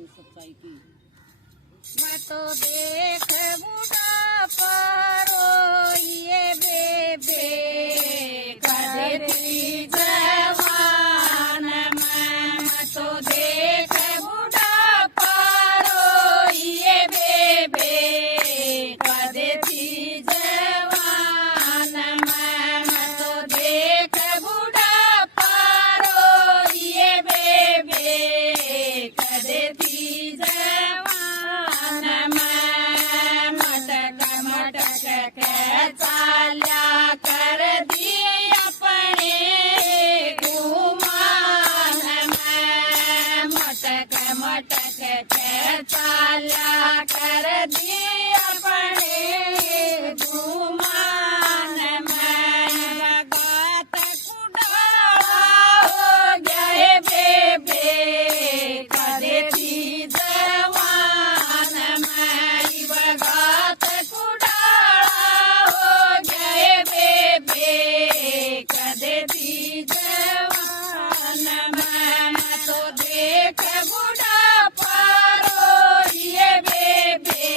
सच्चाई की। मैं तो देख बुढ़ापा रोइए बेबे करती जवान मैं तो देख बुढ़ापा रोइए बेबे करती जवान मैं तो देख बुढ़ापा रोइए बेबे करती जवान मैं मटक मटक के चाल्या कर दी अपने गुमान मैं मटक मटक के चाल्या कर दी अपने गुमान मैं गात कुडाला हो गए बेबे करती जवान मैं बगात कुडाला हो गए बेबे करती जवान मैं तो देख बुढ़ापा रोइए बेबे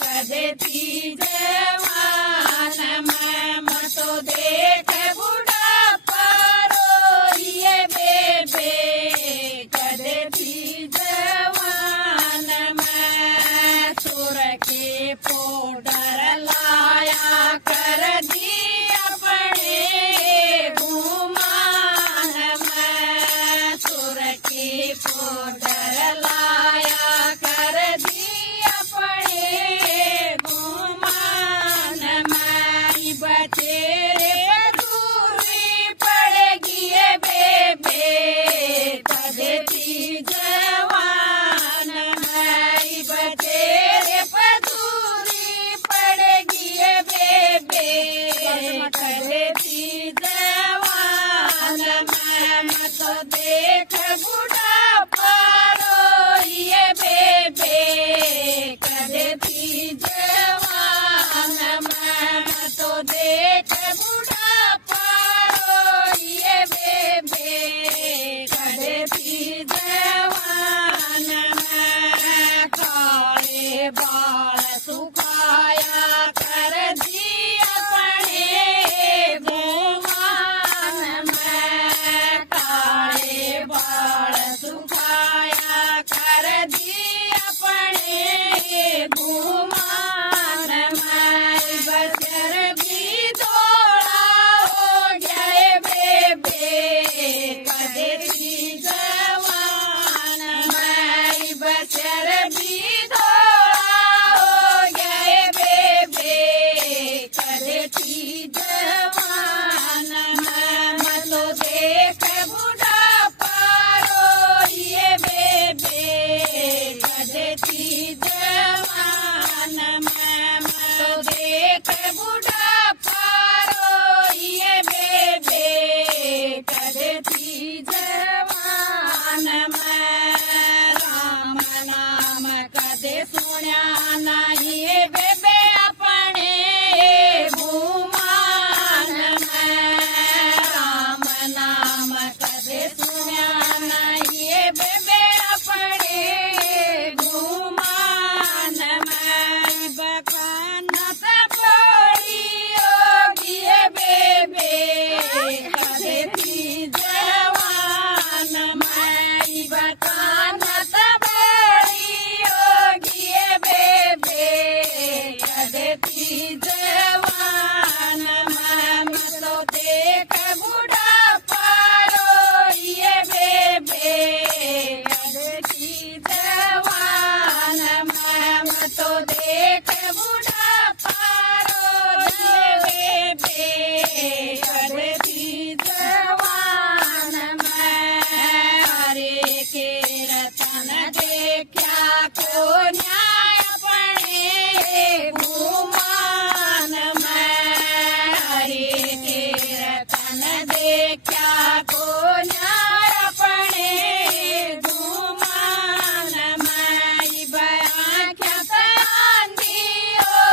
करती जवान मैं तो देख बुढ़ापा रोइए बेबे करती जवान मैं सुर के पाउडर लाया कर दी अपने गुमान मैं सुर के पाउडर लाया कर दी अपने गुमान मैं बचेरे दूरी पड़ेगी बेबे करती जवान मैं बचेरे दूरी पड़ेगी बेबे करती जवान मैं तो देख बुढ़ापा रोइए बेबे करती जवान मैं तो देख बुढ़ापा रोइए बेबे करती जवान मैं काले बाल सुखाया कर दी अपने गुमान मैं काले बाल सुखाया कर दी अपने गुमान मैं बचर भी दौड़ा हो गए बेबे करती जवान मैं बचर भी दौड़ा हो गए बेबे करती जवान मैं तो देख बुढ़ापा रोइए बेबे करती जवान मैं तो देख बुढ़ापा रोइए बेबे करती जवान मैं राम नाम कदे सुन्या नहीं बेबे अपने गुमान मैं राम नाम कदे सुन्या नहीं बेबे अपने गुमान मैं बखानत बड़ी होगी बेबे करती जवान मैं बखानत बड़ी होगी बेबे करती जवान मैं तो देख बुढ़ापा रोइए बेबे करती जवान मैं तो देख बुढ़ापा रोइए बेबे करती जवान मैं हरे के रतन देखा को न्याय अपने गुमान मैं हरे के रतन देखा को न्याय अपने गुमान मैं बयाख्या आंधी हो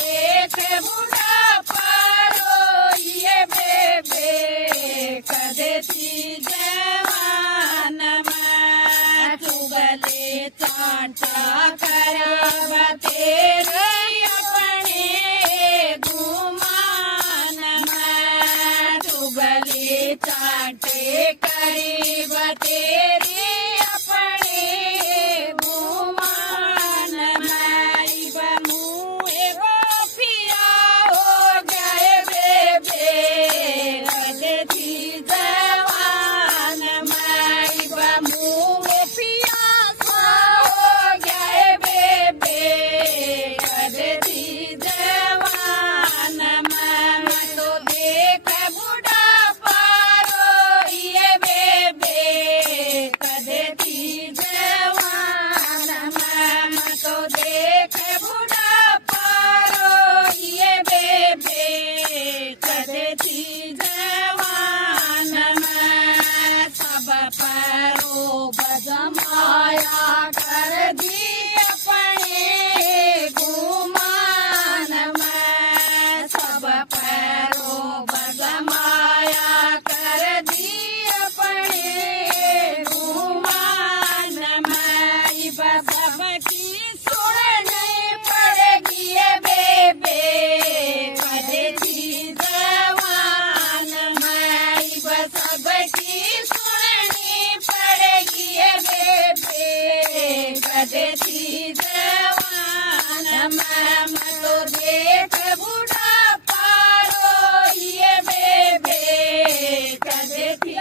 देख बुढ़ापा रोइए बेबे कदती जवान में चुगले चांटा करब तेरे अपने गुमान में चुगले चांटे करीब तेरे अपने गुमान में बमुए गोपिया हो गए बेबे कदती जवान में बमुए पिया हो गए बेबे कदती जवान में तो देख बुढ़ापा रोइए बेबे कदती जवान में तो देख बुढ़ापा रोइए बेबे कदती जवान में सब पैरो बजमाया कर दी अपने गुमान में सब पैरो बजमाया कर दी अपने गुमान में सबकी सुननी पड़ेगी ये बेबे कदती जवान में सबकी सुननी पड़ेगी ये बेबे कदती जवान में तो देख बुढ़ापा रोइए बेबे कदती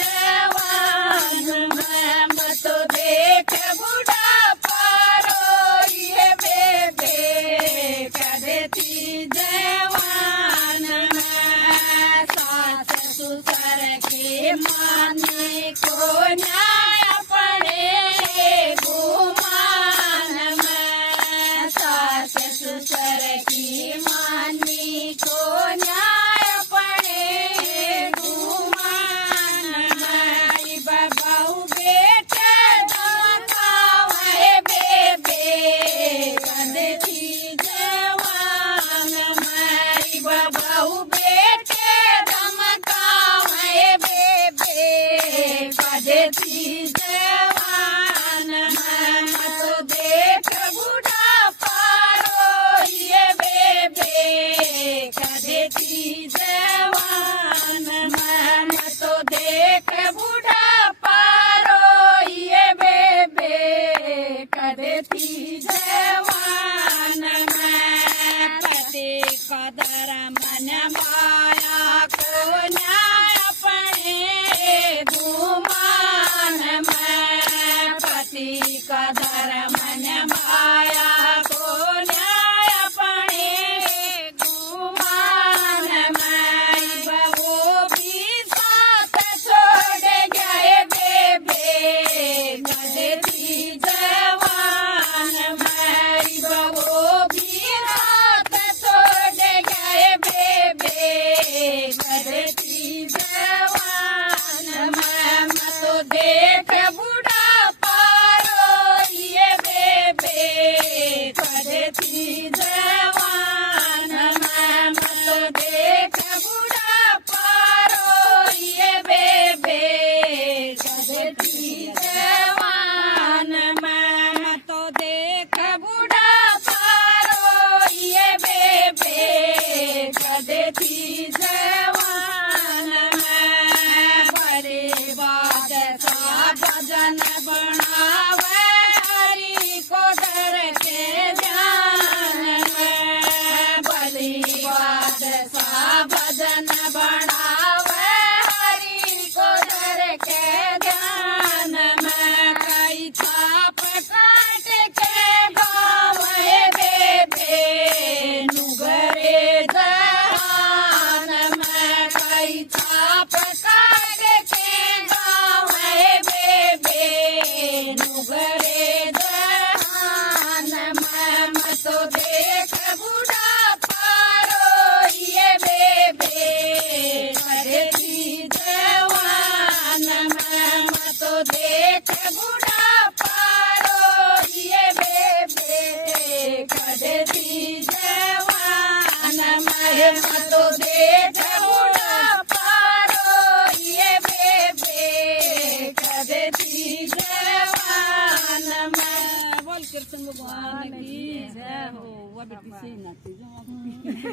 जवान में तो देख बुढ़ापा रोइए बेबे कदती जवान में सास ससुर के माने को न्याय पड़े गुमान में सास ससुर की मानी को न्याय पड़े गुमान में बबू बेटे दमकावे बेबे कदती जवान में बबू बेटे दमकावे बेबे कदती जवान में तो देख बुढ़ापा रोइए बेबे कदती जवान में तो देख बुढ़ापा रोइए बेबे कदती जवान में पति कदर मन माया को न्याय अपने गुमान में पति कदर मन माया को न्याय अपने गुमान में वो भी साथ छोड़ गए बेबे कदती जवान में वो भी रात छोड़ गए बेबे कदती जवान में तो देख बुढ़ापा रोइए बेबे कदती जवान में तो देख बुढ़ापा रोइए बेबे कदती जवान में तो देख बुढ़ापा रोइए बेबे कदती जवान में बड़े बादशाह भजन बनावे हरि को डर के ध्यान में बड़ी बादशाह भजन बनावे हरि को डर के ध्यान में कई छाप काट के गावे बेबे नुगरे जहान में कई छाप काट के गावे बेबे नुगरे जहान में तो देख बुढ़ापा रोइए बेबे कदती जवान में तो देख बुढ़ापा रोइए बेबे कदती जवान मतो देठ बुढ़ापारो ये बेबे कदे थी जवान मैं। बोल कृष्ण भगवान की जय हो। वह बेटी से नाती जो